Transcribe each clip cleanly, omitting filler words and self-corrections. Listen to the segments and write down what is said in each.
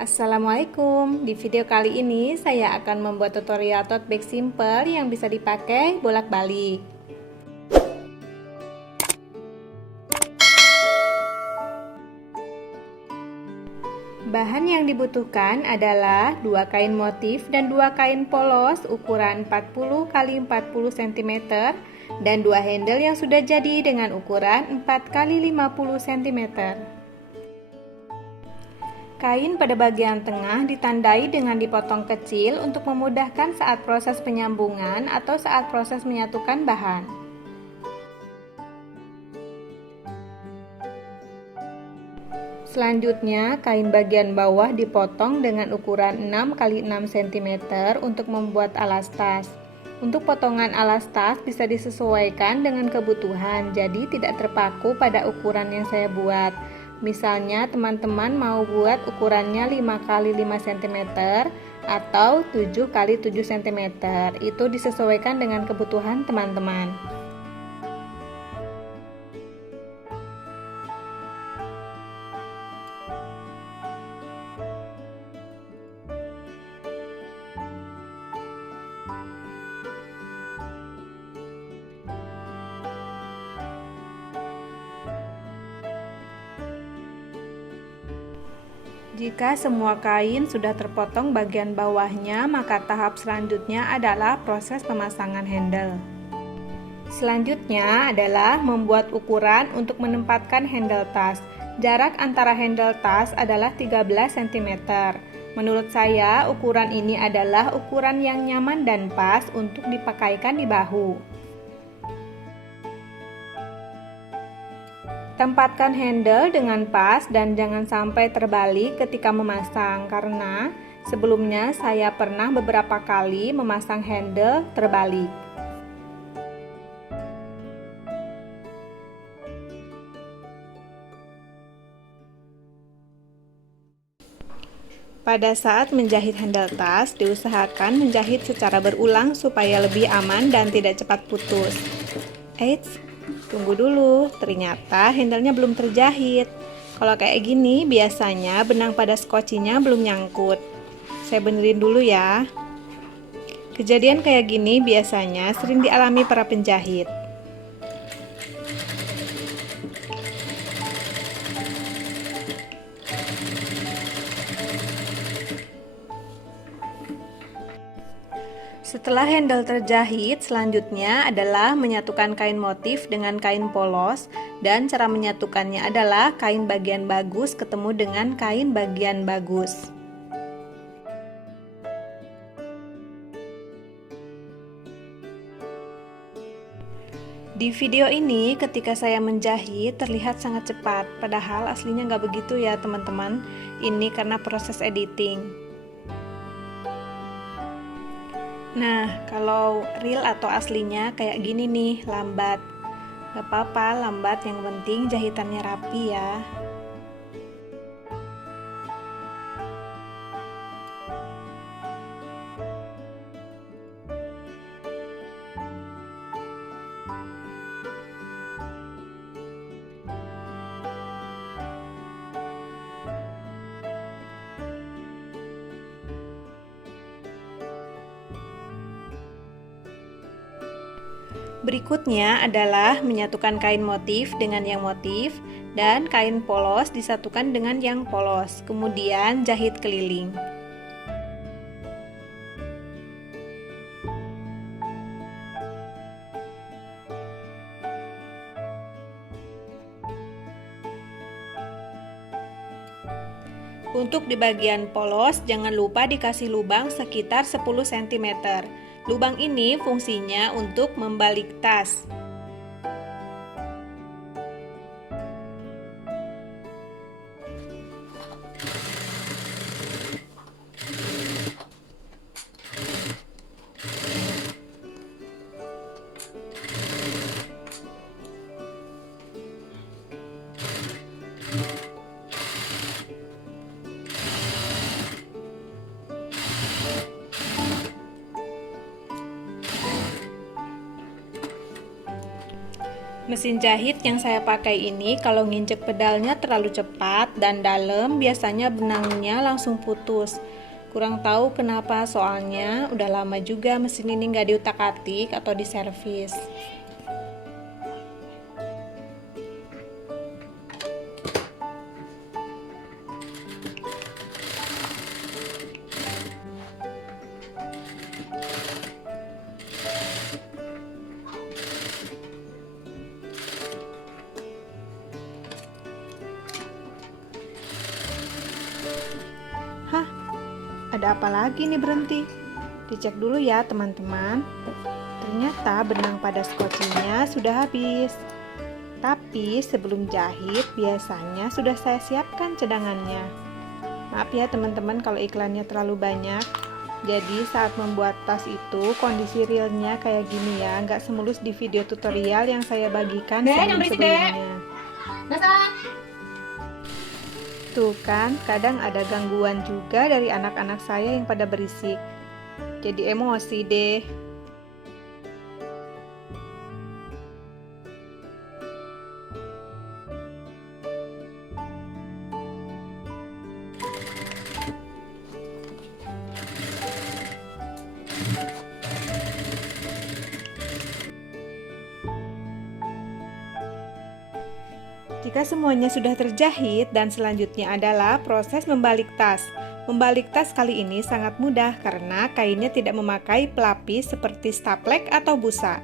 Assalamualaikum. Di video kali ini saya akan membuat tutorial tote bag simple yang bisa dipakai bolak-balik. Bahan yang dibutuhkan adalah 2 kain motif dan 2 kain polos ukuran 40 x 40 cm dan 2 handle yang sudah jadi dengan ukuran 4 x 50 cm. Kain pada bagian tengah ditandai dengan dipotong kecil untuk memudahkan saat proses penyambungan atau saat proses menyatukan bahan. Selanjutnya, kain bagian bawah dipotong dengan ukuran 6 x 6 cm untuk membuat alas tas. Untuk potongan alas tas bisa disesuaikan dengan kebutuhan, jadi tidak terpaku pada ukuran yang saya buat. Misalnya teman-teman mau buat ukurannya 5 x 5 cm atau 7 x 7 cm. Itu disesuaikan dengan kebutuhan teman-teman. Jika semua kain sudah terpotong bagian bawahnya, maka tahap selanjutnya adalah proses pemasangan handle. Selanjutnya adalah membuat ukuran untuk menempatkan handle tas. Jarak antara handle tas adalah 13 cm. Menurut saya, ukuran ini adalah ukuran yang nyaman dan pas untuk dipakaikan di bahu. Tempatkan handle dengan pas dan jangan sampai terbalik ketika memasang, karena sebelumnya saya pernah beberapa kali memasang handle terbalik. Pada saat menjahit handle tas, diusahakan menjahit secara berulang supaya lebih aman dan tidak cepat putus. Eits, tunggu dulu, ternyata handlenya belum terjahit. Kalau kayak gini, biasanya benang pada skocinya belum nyangkut. Saya benerin dulu ya. Kejadian kayak gini biasanya sering dialami para penjahit. Setelah handle terjahit, selanjutnya adalah menyatukan kain motif dengan kain polos, dan cara menyatukannya adalah kain bagian bagus ketemu dengan kain bagian bagus. Di video ini ketika saya menjahit terlihat sangat cepat, padahal aslinya nggak begitu ya teman-teman. Ini karena proses editing. Nah, kalau real atau aslinya kayak gini nih, lambat. Gak apa-apa, lambat, yang penting jahitannya rapi ya. Berikutnya adalah menyatukan kain motif dengan yang motif dan kain polos disatukan dengan yang polos, kemudian jahit keliling. Untuk di bagian polos, jangan lupa dikasih lubang sekitar 10 cm. Lubang ini fungsinya untuk membalik tas. Mesin jahit yang saya pakai ini kalau nginjek pedalnya terlalu cepat dan dalam, biasanya benangnya langsung putus. Kurang tahu kenapa, soalnya udah lama juga mesin ini nggak diutak-atik atau diservis. Hah, ada apa lagi nih berhenti? Dicek dulu ya teman-teman. Ternyata benang pada skocinya sudah habis. Tapi sebelum jahit biasanya sudah saya siapkan cadangannya. Maaf ya teman-teman kalau iklannya terlalu banyak. Jadi saat membuat tas itu kondisi realnya kayak gini ya, nggak semulus di video tutorial yang saya bagikan sebelum-sebelumnya. Tuh kan, kadang ada gangguan juga dari anak-anak saya yang pada berisik. Jadi emosi deh. Jika semuanya sudah terjahit dan selanjutnya adalah proses membalik tas. Membalik tas kali ini sangat mudah karena kainnya tidak memakai pelapis seperti staplek atau busa.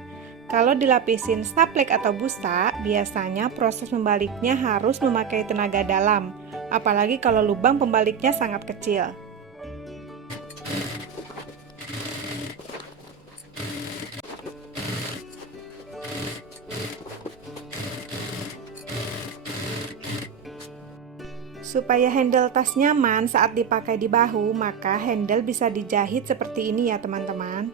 Kalau dilapisin staplek atau busa, biasanya proses membaliknya harus memakai tenaga dalam. Apalagi kalau lubang pembaliknya sangat kecil. Supaya handle tas nyaman saat dipakai di bahu, maka handle bisa dijahit seperti ini ya teman-teman.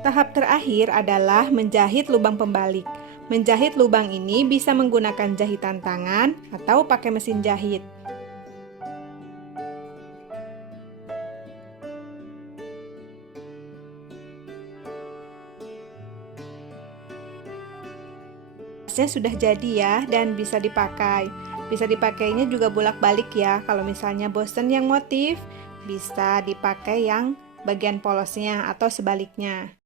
Tahap terakhir adalah menjahit lubang pembalik. Menjahit lubang ini bisa menggunakan jahitan tangan atau pakai mesin jahit. Tasnya sudah jadi ya dan bisa dipakai. Bisa dipakainya juga bolak-balik ya. Kalau misalnya bosen yang motif, bisa dipakai yang bagian polosnya atau sebaliknya.